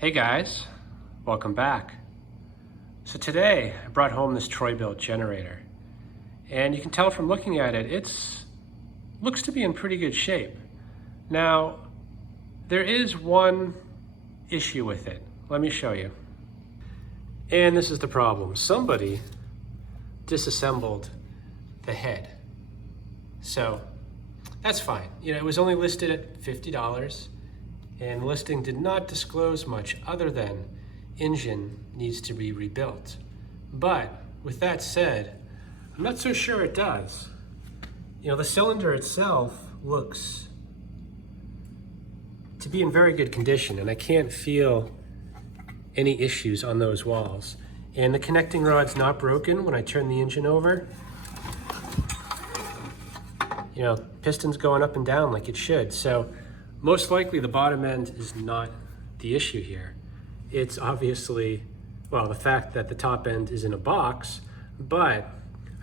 Hey guys, welcome back. So today I brought home this Troy-Bilt generator, and you can tell from looking at it, looks to be in pretty good shape. Now, there is one issue with it. Let me show you. And this is the problem. Somebody disassembled the head. So that's fine. You know, it was only listed at $50. And the listing did not disclose much other than engine needs to be rebuilt. But with that said, I'm not so sure it does. You know, the cylinder itself looks to be in very good condition, and I can't feel any issues on those walls. And the connecting rod's not broken when I turn the engine over. You know, piston's going up and down like it should. So most likely the bottom end is not the issue here. It's obviously, well, the fact that the top end is in a box, but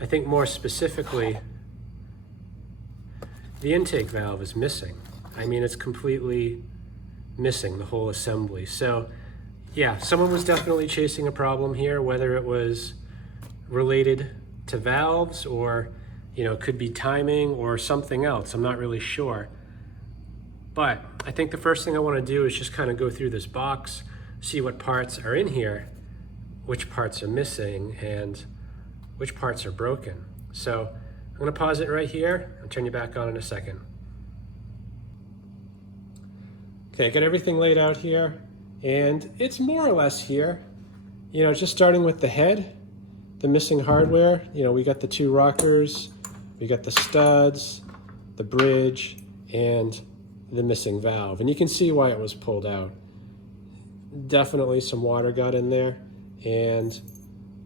I think more specifically, the intake valve is missing. I mean, it's completely missing the whole assembly. So yeah, someone was definitely chasing a problem here, whether it was related to valves or, you know, could be timing or something else. I'm not really sure. But I think the first thing I want to do is just kind of go through this box, see what parts are in here, which parts are missing, and which parts are broken. So I'm going to pause it right here and turn you back on in a second. Okay, got everything laid out here, and it's more or less here. You know, just starting with the head, the missing hardware. You know, we got the two rockers, we got the studs, the bridge, and the missing valve. And you can see why it was pulled out. Definitely some water got in there and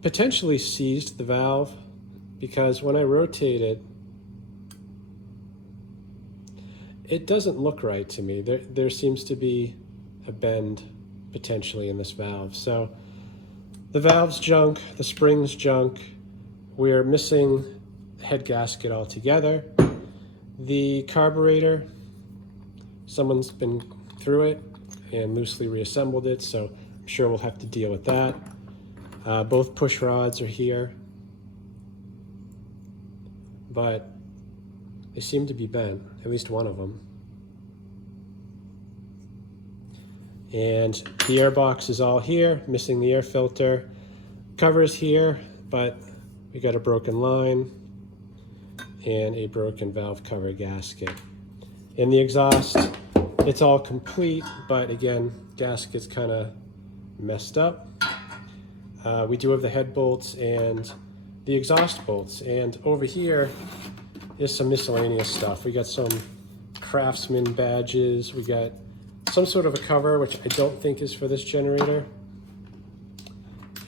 potentially seized the valve, because when I rotate it, it doesn't look right to me. There seems to be a bend potentially in this valve. So the valve's junk, the spring's junk. We're missing the head gasket altogether. The carburetor, someone's been through it and loosely reassembled it, so I'm sure we'll have to deal with that. Both push rods are here, but they seem to be bent, at least one of them. And the air box is all here, missing the air filter. Cover's here, but we got a broken line and a broken valve cover gasket. In the exhaust, it's all complete, but again, gasket's kind of messed up. We do have the head bolts and the exhaust bolts, and over here is some miscellaneous stuff. We got some Craftsman badges, we got some sort of a cover, which I don't think is for this generator,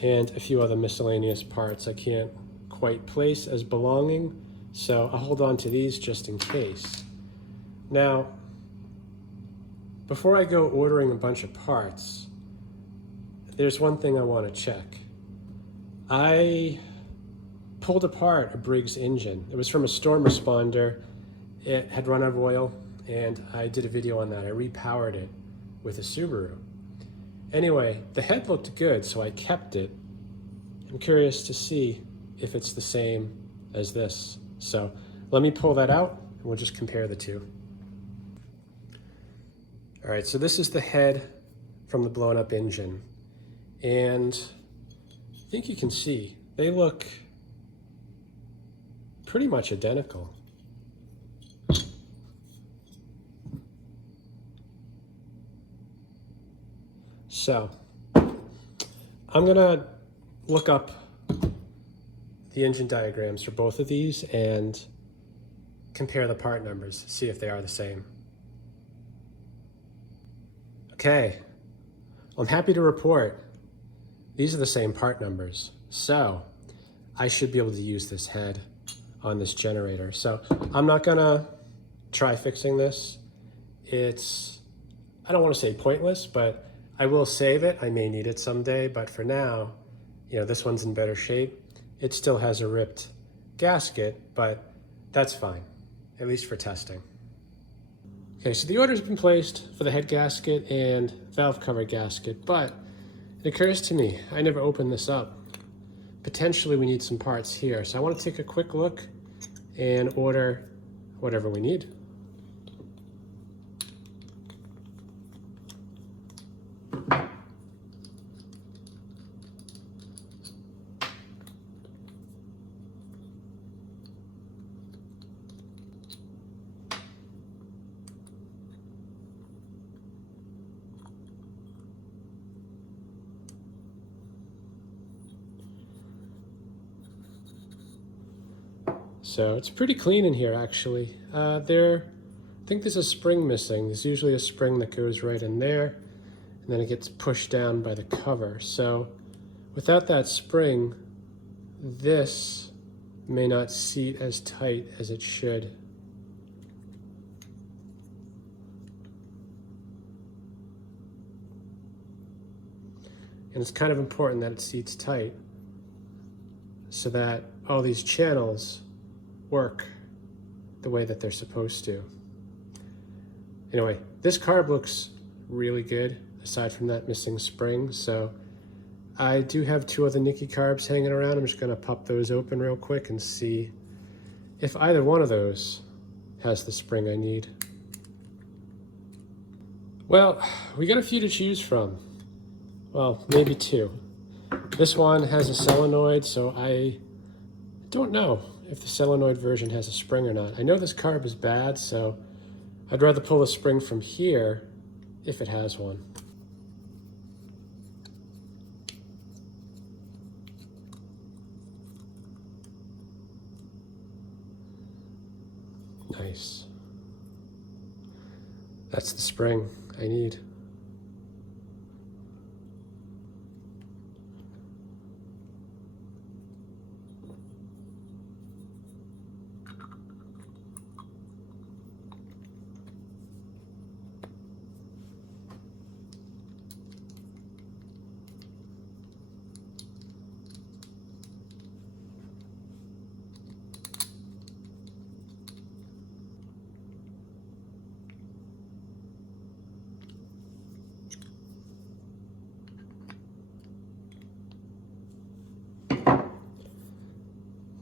and a few other miscellaneous parts I can't quite place as belonging, so I'll hold on to these just in case. Now, before I go ordering a bunch of parts, there's one thing I want to check. I pulled apart a Briggs engine. It was from a storm responder. It had run out of oil, and I did a video on that. I repowered it with a Subaru. Anyway, the head looked good, so I kept it. I'm curious to see if it's the same as this. So let me pull that out, and we'll just compare the two. All right, so this is the head from the blown up engine. And I think you can see, they look pretty much identical. So I'm gonna look up the engine diagrams for both of these and compare the part numbers, see if they are the same. Okay, I'm happy to report these are the same part numbers. So I should be able to use this head on this generator. So I'm not gonna try fixing this. It's, I don't wanna say pointless, but I will save it. I may need it someday, but for now, you know, this one's in better shape. It still has a ripped gasket, but that's fine, at least for testing. Okay, so the order's been placed for the head gasket and valve cover gasket, but it occurs to me, I never opened this up. Potentially we need some parts here. So I want to take a quick look and order whatever we need. So it's pretty clean in here, actually. I think there's a spring missing. There's usually a spring that goes right in there, and then it gets pushed down by the cover. So without that spring, this may not seat as tight as it should. And it's kind of important that it seats tight so that all these channels work the way that they're supposed to. Anyway, this carb looks really good aside from that missing spring. So I do have two other Nicky carbs hanging around. I'm just gonna pop those open real quick and see if either one of those has the spring I need. Well, we got a few to choose from. Well, maybe two. This one has a solenoid, so I don't know if the solenoid version has a spring or not. I know this carb is bad, so I'd rather pull the spring from here if it has one. Nice. That's the spring I need.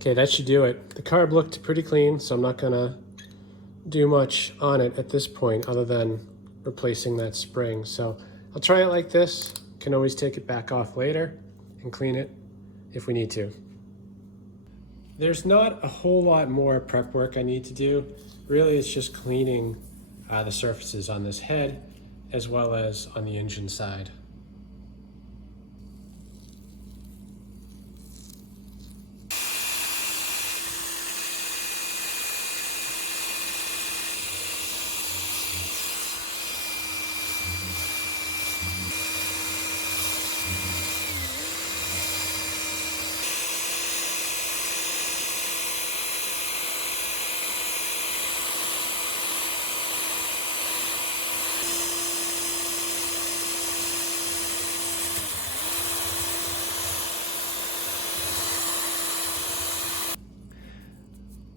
Okay, that should do it. The carb looked pretty clean, so I'm not gonna do much on it at this point other than replacing that spring. So I'll try it like this. Can always take it back off later and clean it if we need to. There's not a whole lot more prep work I need to do. Really, it's just cleaning the surfaces on this head as well as on the engine side.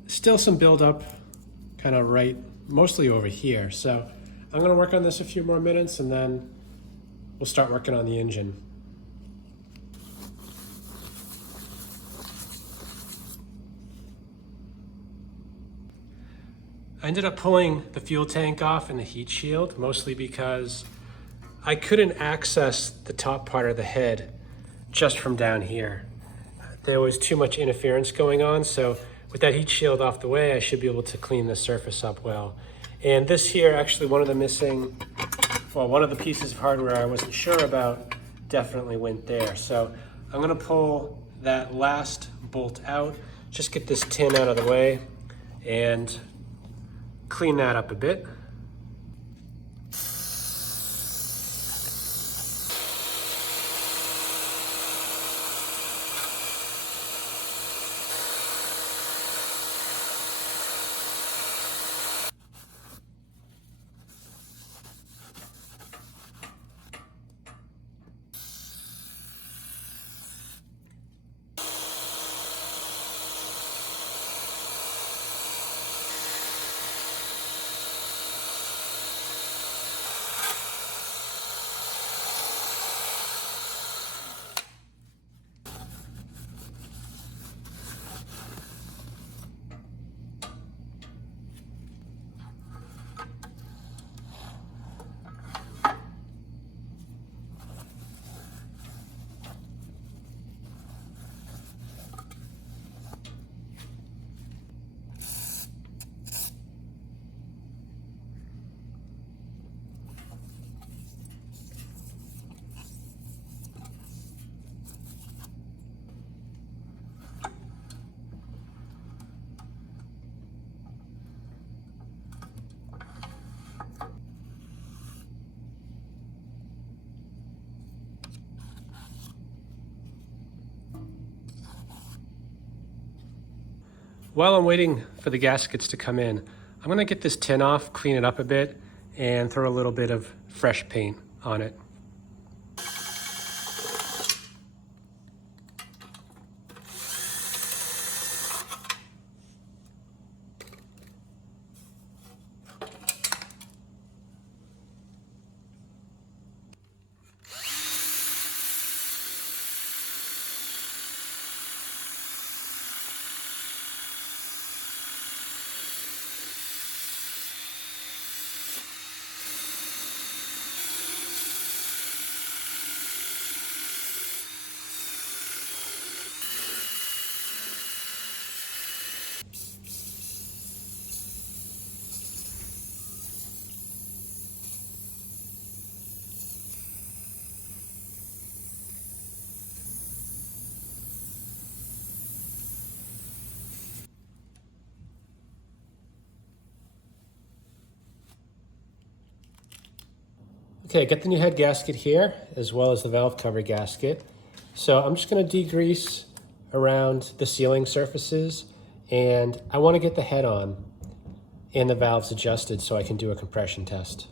Still some buildup kind of mostly over here. So I'm gonna work on this a few more minutes and then we'll start working on the engine. I ended up pulling the fuel tank off and the heat shield, mostly because I couldn't access the top part of the head just from down here. There was too much interference going on, so with that heat shield off the way, I should be able to clean the surface up well. And this here, actually one of the pieces of hardware I wasn't sure about definitely went there. So I'm gonna pull that last bolt out, just get this tin out of the way and clean that up a bit. While I'm waiting for the gaskets to come in, I'm gonna get this tin off, clean it up a bit, and throw a little bit of fresh paint on it. Okay, get the new head gasket here, as well as the valve cover gasket. So I'm just gonna degrease around the sealing surfaces, and I wanna get the head on and the valves adjusted so I can do a compression test.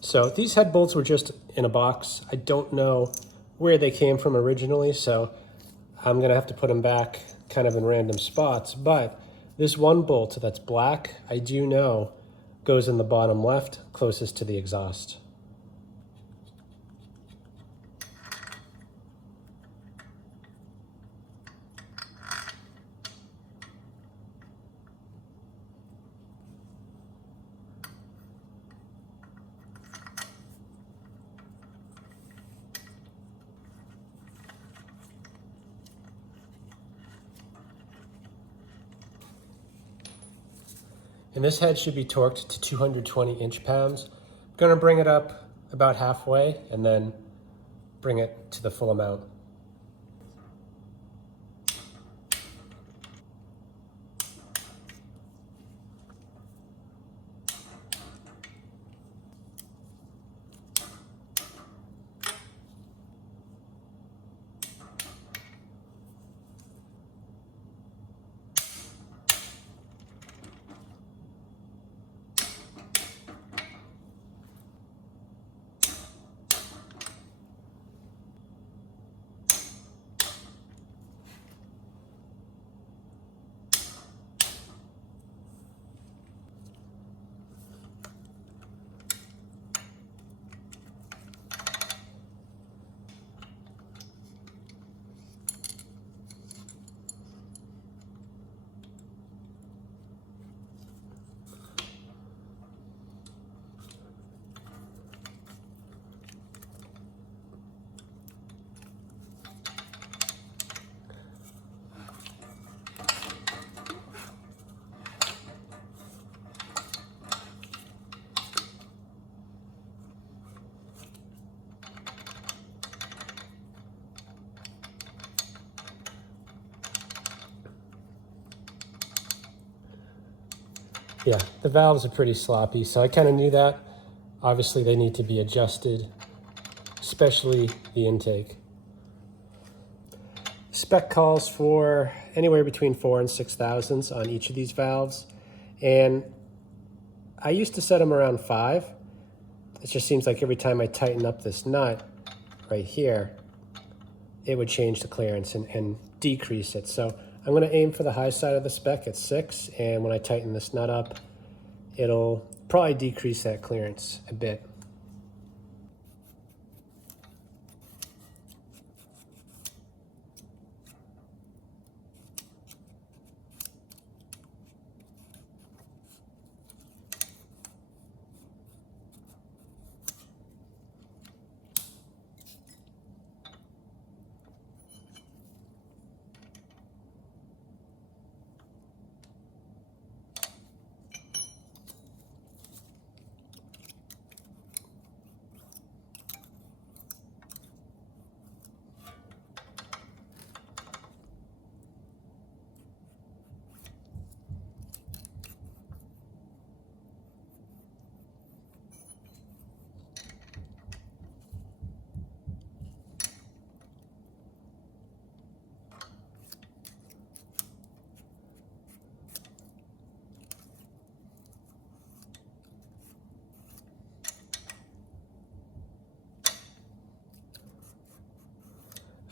So these head bolts were just in a box. I don't know where they came from originally, so I'm gonna have to put them back kind of in random spots. But this one bolt that's black, I do know goes in the bottom left, closest to the exhaust. And this head should be torqued to 220 inch-pounds. I'm gonna bring it up about halfway and then bring it to the full amount. Yeah, the valves are pretty sloppy, so I kind of knew that. Obviously, they need to be adjusted, especially the intake. Spec calls for anywhere between 4 and 6 thousandths on each of these valves, and I used to set them around 5. It just seems like every time I tighten up this nut right here, it would change the clearance and decrease it. So I'm gonna aim for the high side of the spec at 6, and when I tighten this nut up, it'll probably decrease that clearance a bit.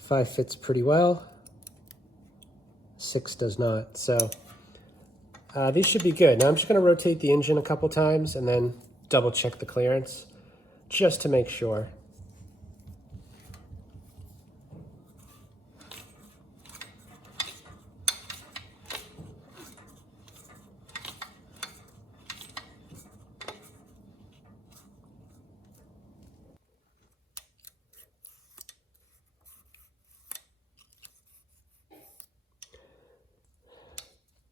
5 fits pretty well. 6 does not. So these should be good. Now I'm just going to rotate the engine a couple times and then double check the clearance just to make sure.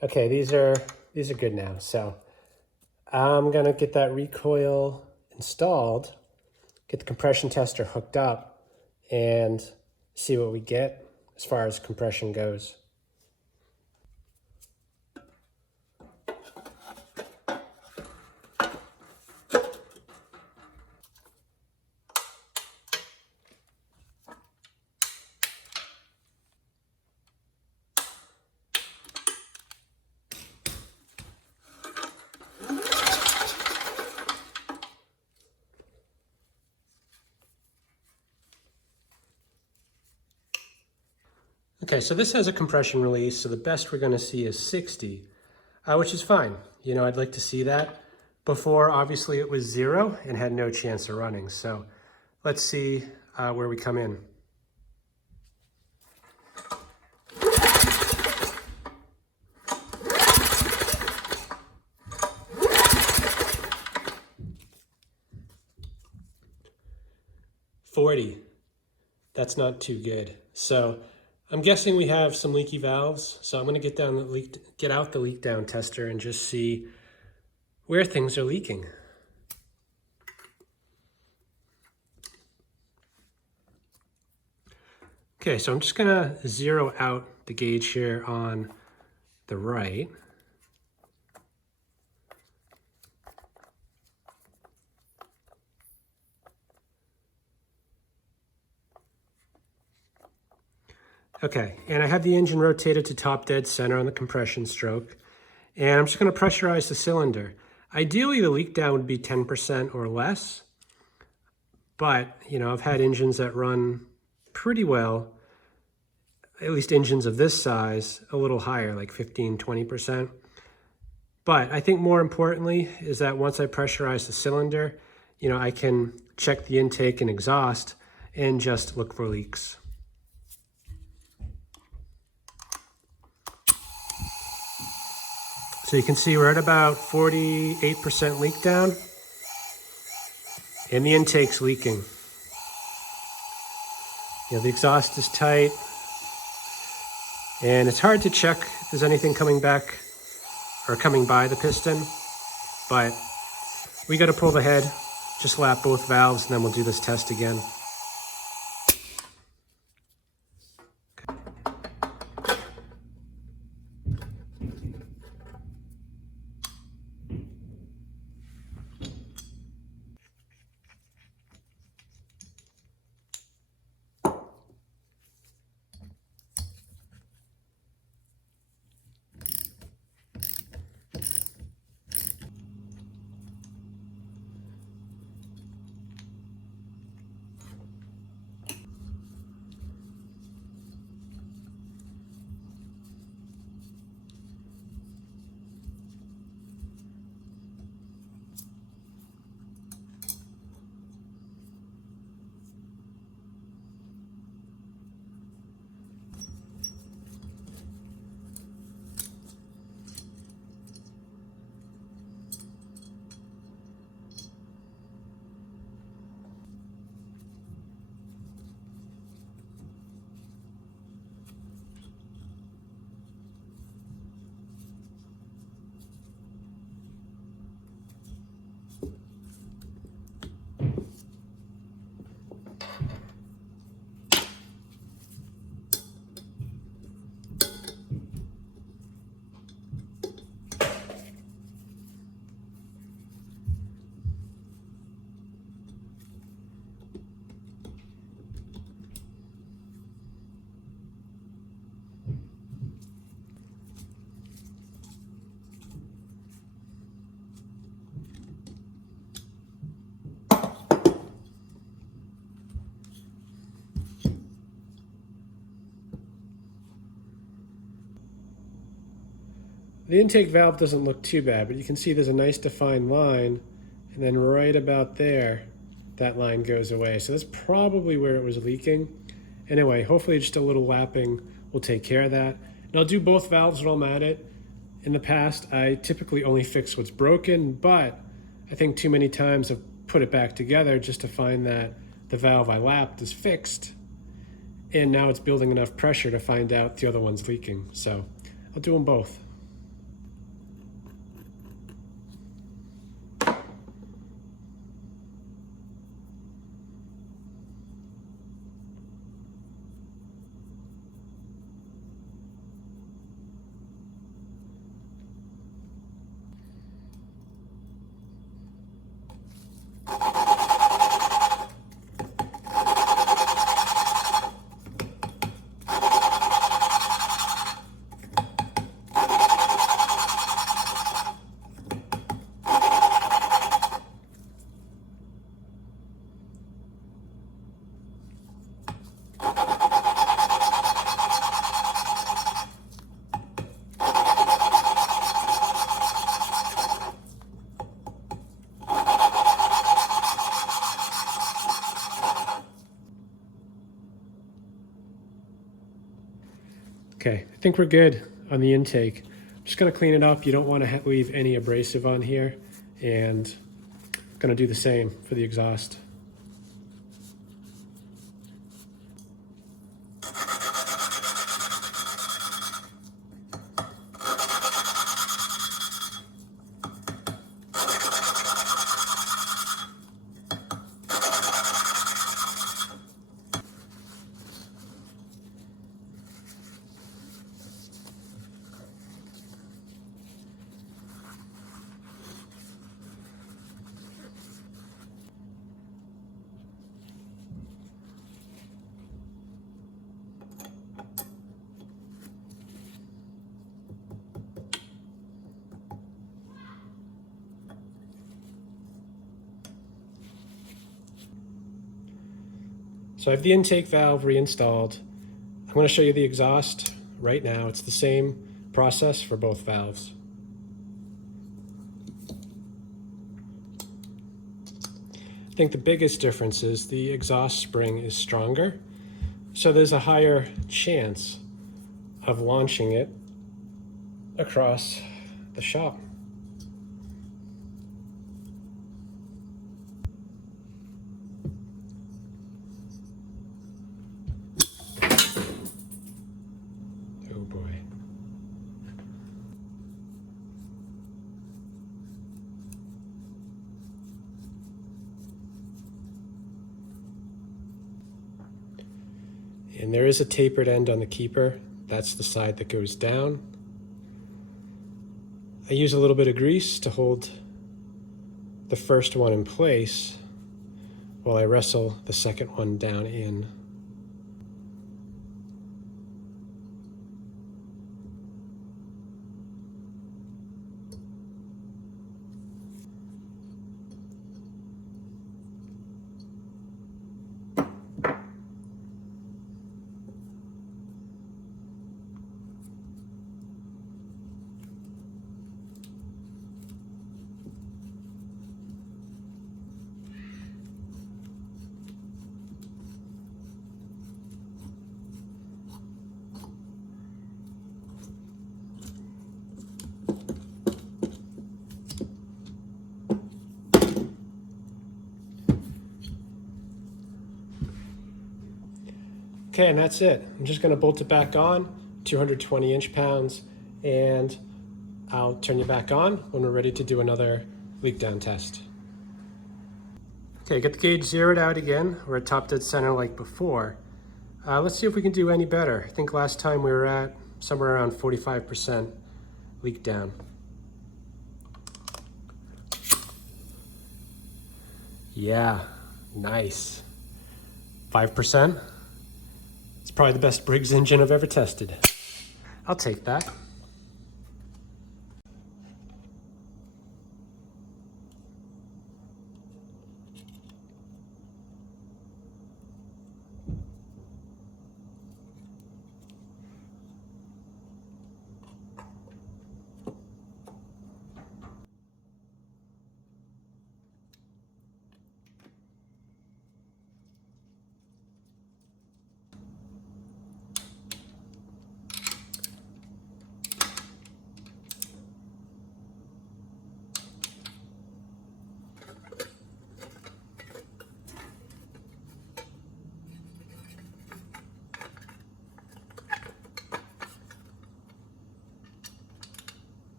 Okay, these are good now. So I'm gonna get that recoil installed, get the compression tester hooked up, and see what we get as far as compression goes. Okay, so this has a compression release, so the best we're gonna see is 60, which is fine. You know, I'd like to see that. Before, obviously it was 0 and had no chance of running. So let's see where we come in. $40, that's not too good. So I'm guessing we have some leaky valves, so I'm going to get out the leak down tester and just see where things are leaking. Okay, so I'm just going to zero out the gauge here on the right. Okay, and I have the engine rotated to top dead center on the compression stroke, and I'm just going to pressurize the cylinder. Ideally, the leak down would be 10% or less, but, you know, I've had engines that run pretty well, at least engines of this size, a little higher, like 15, 20%. But I think more importantly is that once I pressurize the cylinder, you know, I can check the intake and exhaust and just look for leaks. So you can see we're at about 48% leak down, and the intake's leaking. You know, the exhaust is tight, and it's hard to check if there's anything coming back or coming by the piston, but we got to pull the head, just lap both valves, and then we'll do this test again. The intake valve doesn't look too bad, but you can see there's a nice defined line, and then right about there, that line goes away. So that's probably where it was leaking. Anyway, hopefully just a little lapping will take care of that. And I'll do both valves while I'm at it. In the past, I typically only fix what's broken, but I think too many times I've put it back together just to find that the valve I lapped is fixed, and now it's building enough pressure to find out the other one's leaking. So I'll do them both. Okay, I think we're good on the intake. I'm just gonna clean it up. You don't want to leave any abrasive on here, and I'm gonna do the same for the exhaust. So I have the intake valve reinstalled. I'm going to show you the exhaust right now. It's the same process for both valves. I think the biggest difference is the exhaust spring is stronger, so there's a higher chance of launching it across the shop. Oh boy. And there is a tapered end on the keeper. That's the side that goes down. I use a little bit of grease to hold the first one in place while I wrestle the second one down in. Okay, and that's it. I'm just going to bolt it back on, 220 inch-pounds, and I'll turn you back on when we're ready to do another leak down test. Okay, get the gauge zeroed out again. We're at top dead center like before. Let's see if we can do any better. I think last time we were at somewhere around 45% leak down. Yeah, nice. 5%. It's probably the best Briggs engine I've ever tested. I'll take that.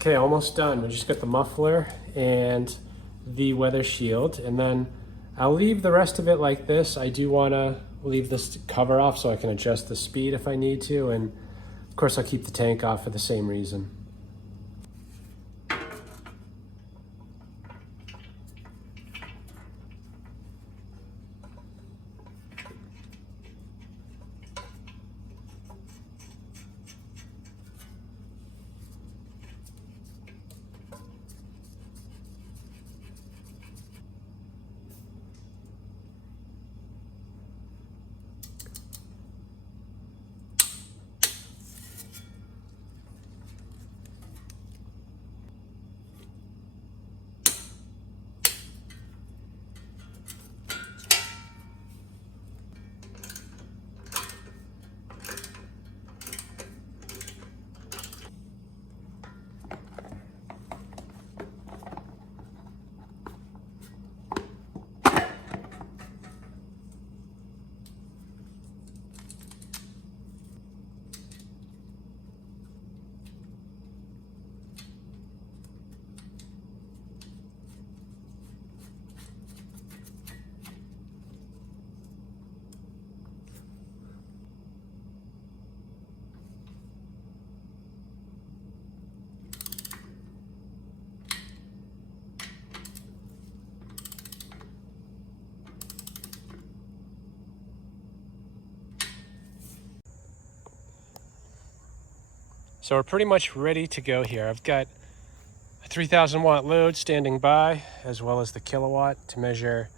Okay, almost done. We just got the muffler and the weather shield, and then I'll leave the rest of it like this. I do want to leave this cover off so I can adjust the speed if I need to, and of course I'll keep the tank off for the same reason. So we're pretty much ready to go here. I've got a 3000 watt load standing by, as well as the kilowatt to measure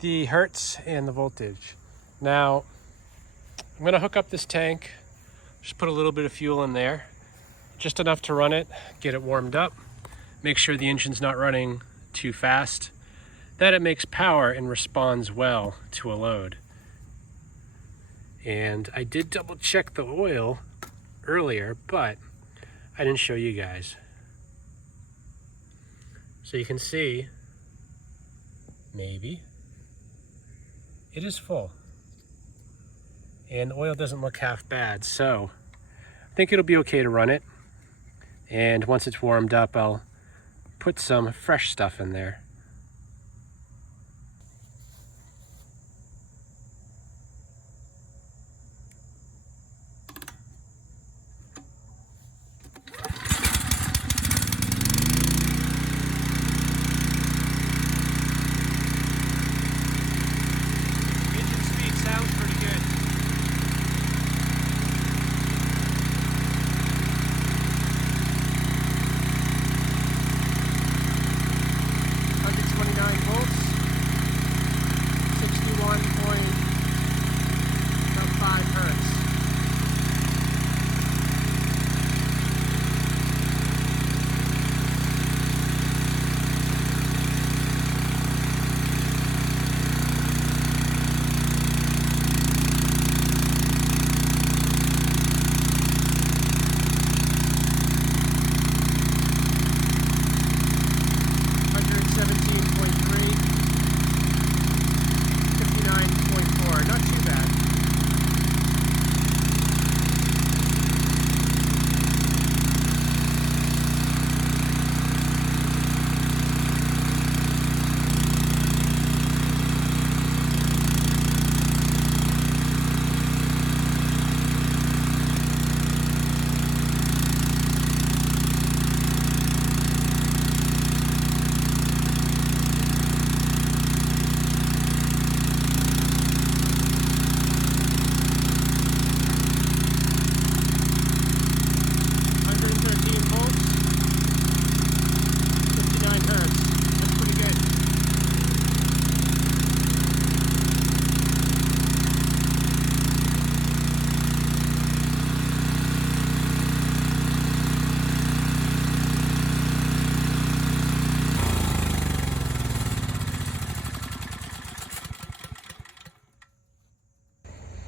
the hertz and the voltage. Now, I'm gonna hook up this tank, just put a little bit of fuel in there, just enough to run it, get it warmed up, make sure the engine's not running too fast, that it makes power and responds well to a load. And I did double check the oil earlier, but I didn't show you guys. So you can see, maybe, it is full. And the oil doesn't look half bad, so I think it'll be okay to run it. And once it's warmed up, I'll put some fresh stuff in there.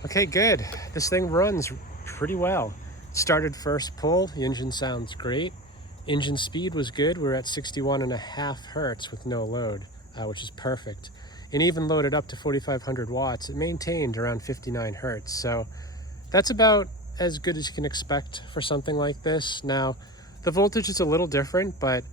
Okay, good. This thing runs pretty well. Started first pull, the engine sounds great. Engine speed was good. We're at 61.5 hertz with no load, which is perfect. and even loaded up to 4,500 watts, it maintained around 59 hertz. So that's about as good as you can expect for something like this. Now, the voltage is a little different, but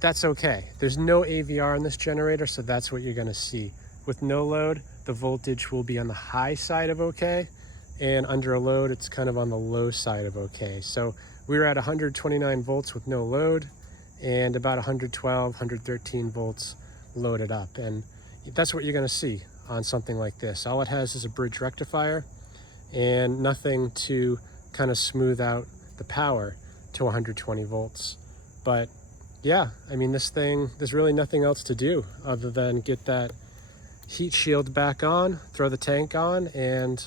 that's okay. There's no AVR in this generator, so that's what you're gonna see. With no load, the voltage will be on the high side of okay, and under a load, it's kind of on the low side of okay. So we were at 129 volts with no load, and about 112, 113 volts loaded up. And that's what you're gonna see on something like this. All it has is a bridge rectifier and nothing to kind of smooth out the power to 120 volts. But yeah, I mean, this thing, there's really nothing else to do other than get that heat shield back on, throw the tank on, and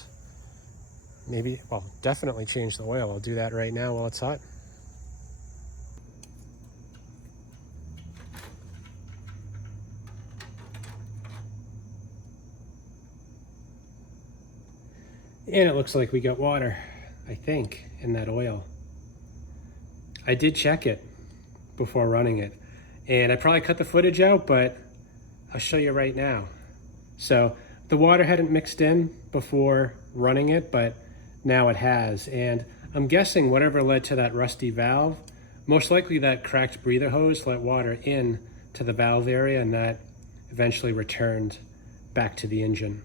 maybe, well, definitely change the oil. I'll do that right now while it's hot. And it looks like we got water, I think, in that oil. I did check it before running it, and I probably cut the footage out, but I'll show you right now. So the water hadn't mixed in before running it, but now it has. And I'm guessing whatever led to that rusty valve, most likely that cracked breather hose let water in to the valve area, and that eventually returned back to the engine.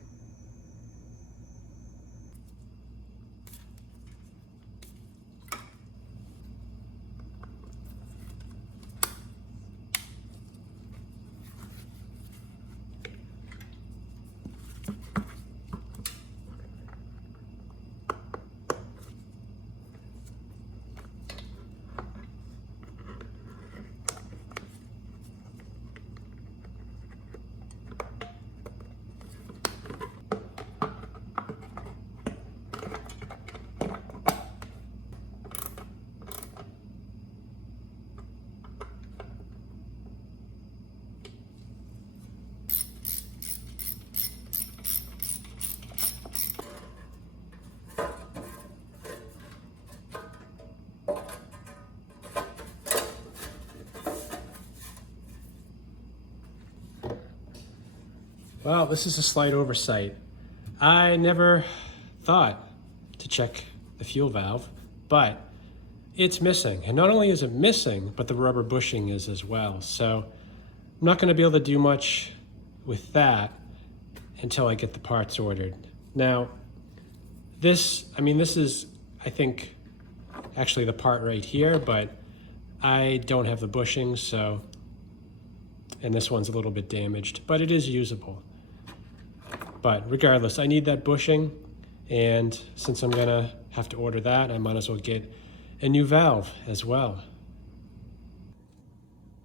Well, this is a slight oversight. I never thought to check the fuel valve, but it's missing. And not only is it missing, but the rubber bushing is as well. So I'm not gonna be able to do much with that until I get the parts ordered. Now, this is, I think, actually the part right here, but I don't have the bushing, so, and this one's a little bit damaged, but it is usable. But regardless, I need that bushing, and since I'm gonna have to order that, I might as well get a new valve as well.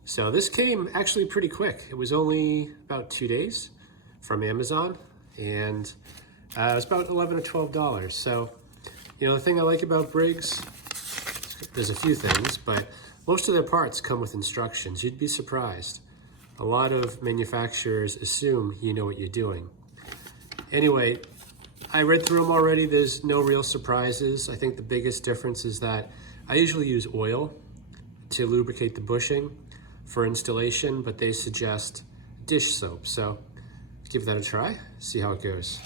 So this came actually pretty quick. It was only about 2 days from Amazon, and it was about $11 or $12. So, you know, the thing I like about Briggs, there's a few things, but most of their parts come with instructions. You'd be surprised. A lot of manufacturers assume you know what you're doing. Anyway, I read through them already. There's no real surprises. I think the biggest difference is that I usually use oil to lubricate the bushing for installation, but they suggest dish soap. So give that a try, see how it goes.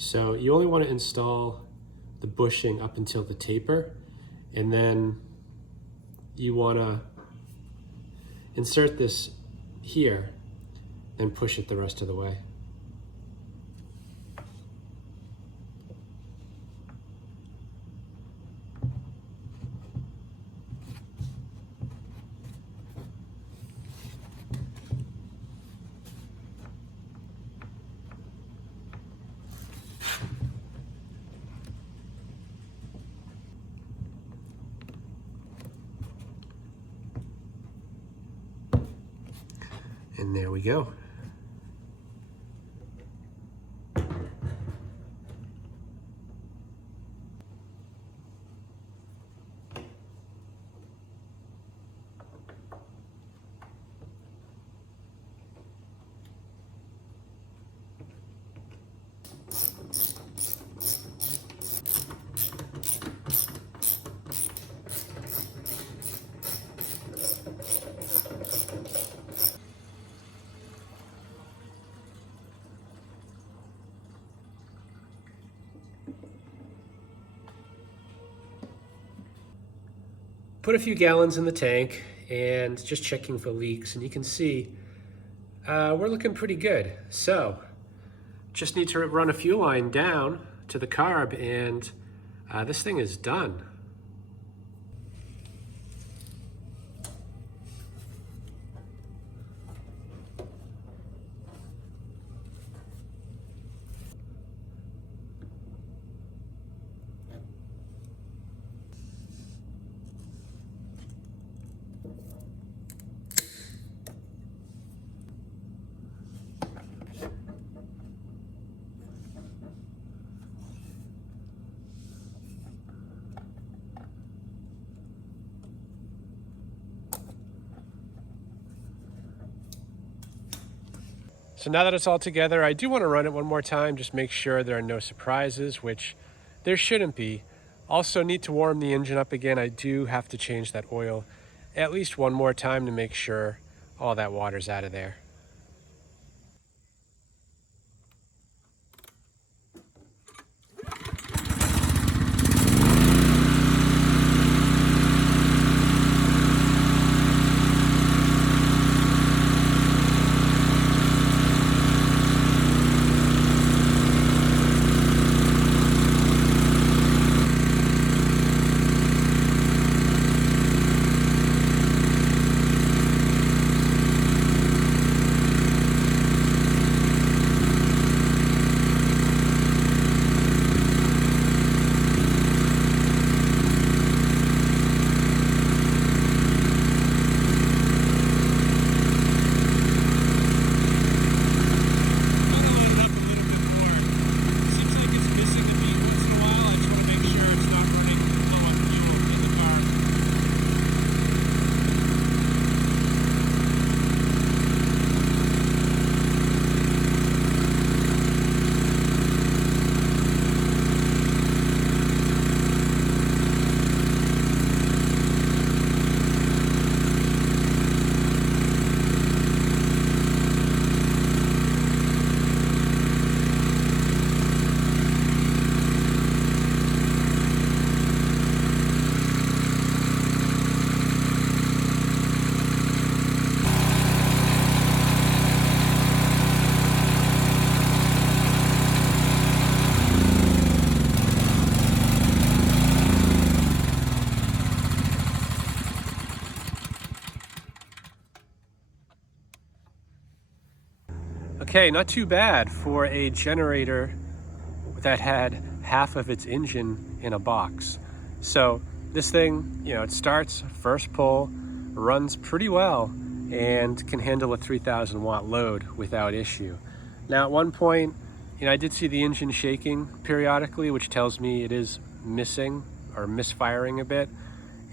So you only want to install the bushing up until the taper, and then you want to insert this here and push it the rest of the way. And there we go. put a few gallons in the tank and just checking for leaks, and you can see we're looking pretty good. So just need to run a fuel line down to the carb, and this thing is done. So now that it's all together, I do want to run it one more time, just make sure there are no surprises, which there shouldn't be. Also need to warm the engine up again. I do have to change that oil at least one more time to make sure all that water's out of there. Okay, not too bad for a generator that had half of its engine in a box. So this thing, it starts first pull, runs pretty well, and can handle a 3,000 watt load without issue. Now at one point, I did see the engine shaking periodically, which tells me it is missing or misfiring a bit.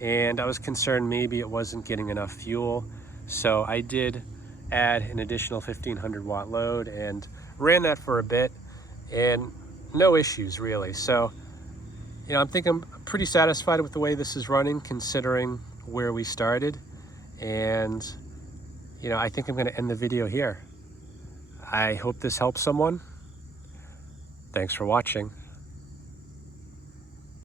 And I was concerned maybe it wasn't getting enough fuel. So I did add an additional 1,500 watt load and ran that for a bit, and no issues really. So, I'm pretty satisfied with the way this is running considering where we started. And, I think I'm going to end the video here. I hope this helps someone. Thanks for watching.